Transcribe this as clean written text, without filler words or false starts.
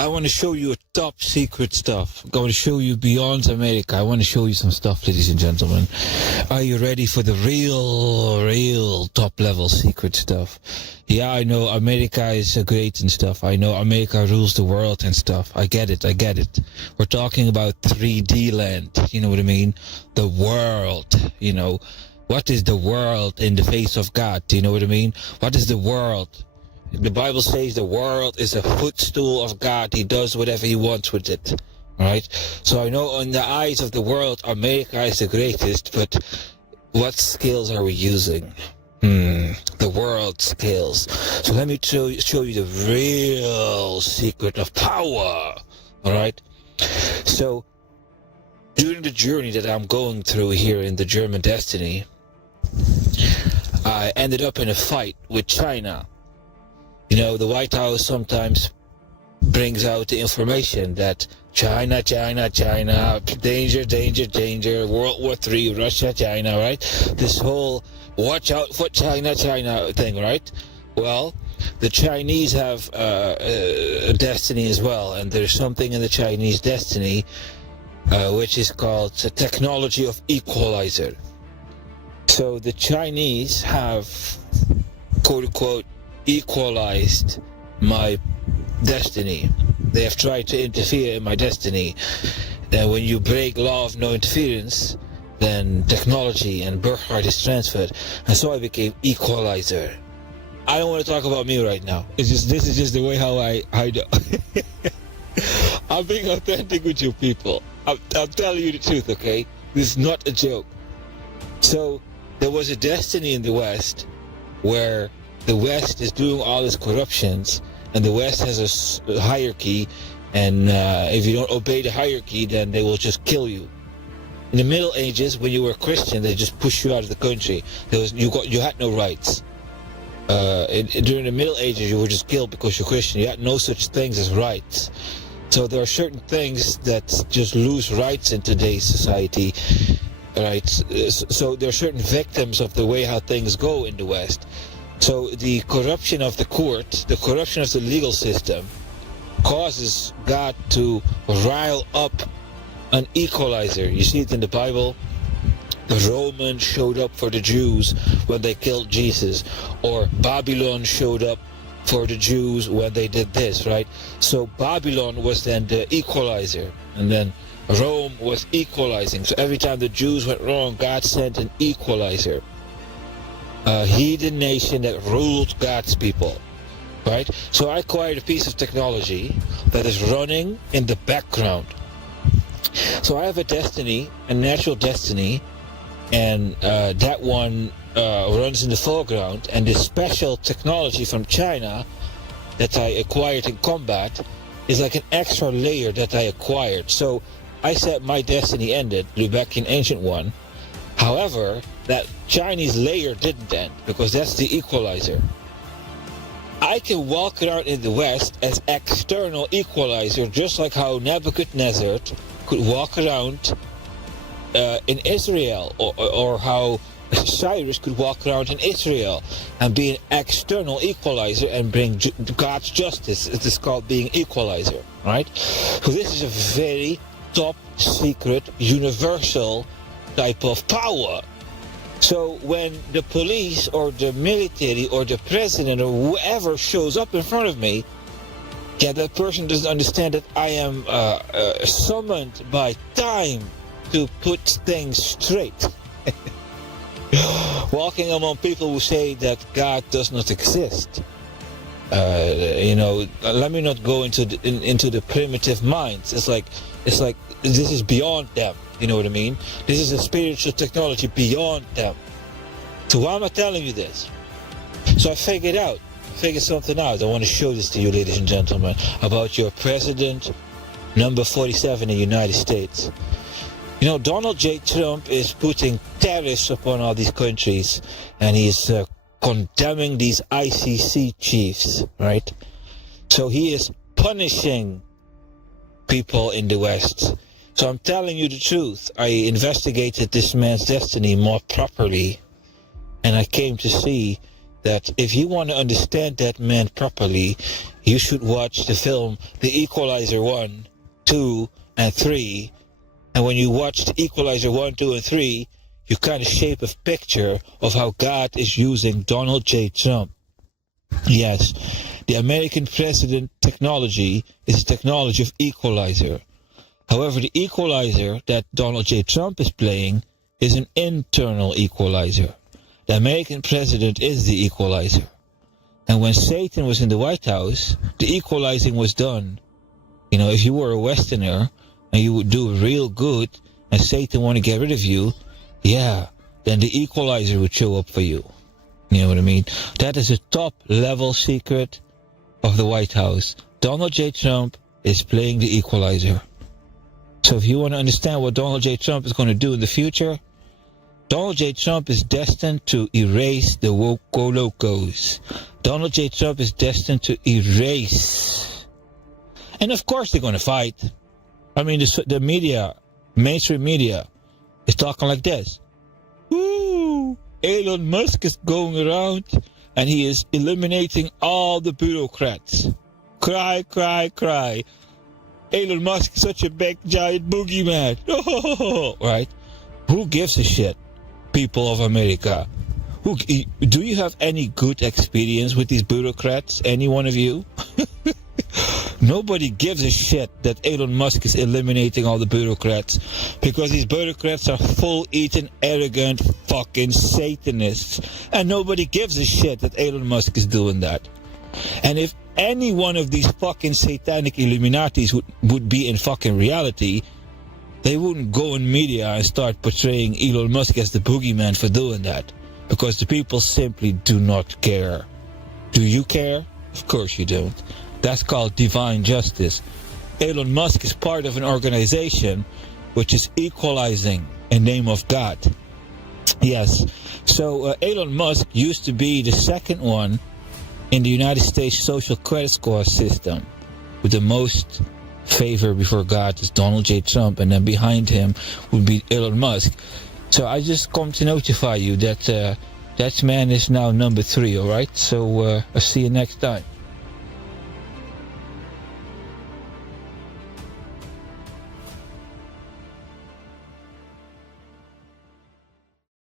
I want to show you a top secret stuff. I'm going to show you beyond America. I want to show you some stuff, ladies and gentlemen. Are you ready for the real top level secret stuff? Yeah, I know America is great and stuff. I know America rules the world and stuff. I get it. We're talking about 3D land. You know what I mean? The world, you know. What is the world in the face of God? Do you know what I mean? What is the world? The Bible says the world is a footstool of God. He does whatever he wants with it. Right? So I know in the eyes of the world, America is the greatest, but what skills are we using? The world skills. So let me show you the real secret of power. Alright? So, during the journey that I'm going through here in the German destiny, I ended up in a fight with China. You know, the White House sometimes brings out the information that China, danger, World War III, Russia, China, right? This whole watch out for China thing, right? Well, the Chinese have a destiny as well, and there's something in the Chinese destiny which is called the technology of Equalizer. So the Chinese have, quote-unquote, equalized my destiny. They have tried to interfere in my destiny. And when you break law of no interference, then technology and birthright is transferred. And so I became Equalizer. I don't want to talk about me right now. This is just the way how I do. I'm being authentic with you people. I'm telling you the truth, okay? This is not a joke. So there was a destiny in the West where the West is doing all its corruptions, and the West has a hierarchy, and if you don't obey the hierarchy, then they will just kill you. In the Middle Ages, when you were a Christian, they just pushed you out of the country. You had no rights. During the Middle Ages, you were just killed because you're Christian. You had no such things as rights. So there are certain things that just lose rights in today's society. Right? So there are certain victims of the way how things go in the West. So the corruption of the court, the corruption of the legal system, causes God to rile up an equalizer. You see it in the Bible. The Romans showed up for the Jews when they killed Jesus, or Babylon showed up for the Jews when they did this, right? So Babylon was then the equalizer, and then Rome was equalizing. So every time the Jews went wrong, God sent an equalizer. A heathen nation that ruled God's people, right? So I acquired a piece of technology that is running in the background. So I have a destiny, a natural destiny, and that one runs in the foreground, and this special technology from China that I acquired in combat is like an extra layer that I acquired. So I said my destiny ended, Lubeck, Ancient One. However, that Chinese layer didn't end, because that's the equalizer. I can walk around in the West as external equalizer, just like how Nebuchadnezzar could walk around in Israel, or how Cyrus could walk around in Israel and be an external equalizer and bring God's justice. It is called being equalizer, right? So this is a very top secret, universal type of power. So when the police or the military or the president or whoever shows up in front of me, yeah, that person doesn't understand that I am summoned by time to put things straight. Walking among people who say that God does not exist. Let me not go into the primitive minds. It's like this is beyond them. You know what I mean? This is a spiritual technology beyond them. So why am I telling you this? So I figured something out. I want to show this to you, ladies and gentlemen, about your president, number 47 in the United States. You know, Donald J. Trump is putting tariffs upon all these countries, and he's condemning these ICC chiefs, right? So he is punishing people in the West. So I'm telling you the truth. I investigated this man's destiny more properly, and I came to see that if you want to understand that man properly, you should watch the film The Equalizer 1, 2, and 3. And when you watch The Equalizer 1, 2, and 3, you kind of shape a picture of how God is using Donald J. Trump. Yes, the American president technology is the technology of equalizer. However, the equalizer that Donald J. Trump is playing is an internal equalizer. The American president is the equalizer. And when Satan was in the White House, the equalizing was done. You know, if you were a Westerner and you would do real good and Satan want to get rid of you, yeah, then the equalizer would show up for you. You know what I mean? That is a top level secret of the White House. Donald J. Trump is playing the equalizer. So if you want to understand what Donald J. Trump is going to do in the future, Donald J. Trump is destined to erase the Woco Locos. Donald J. Trump is destined to erase. And of course they're going to fight. I mean, the media, mainstream media, is talking like this. Woo! Elon Musk is going around and he is eliminating all the bureaucrats. Cry, cry, cry. Elon Musk is such a big, giant boogeyman. Right? Who gives a shit, people of America? Do you have any good experience with these bureaucrats? Any one of you? Nobody gives a shit that Elon Musk is eliminating all the bureaucrats, because these bureaucrats are full-eaten, arrogant, fucking Satanists. And nobody gives a shit that Elon Musk is doing that. And if any one of these fucking satanic Illuminatis would be in fucking reality, they wouldn't go in media and start portraying Elon Musk as the boogeyman for doing that. Because the people simply do not care. Do you care? Of course you don't. That's called divine justice. Elon Musk is part of an organization which is equalizing in the name of God. Yes. So Elon Musk used to be the second one in the United States social credit score system, with the most favor before God is Donald J. Trump, and then behind him would be Elon Musk. So I just come to notify you that that man is now number 3, all right? So I'll see you next time.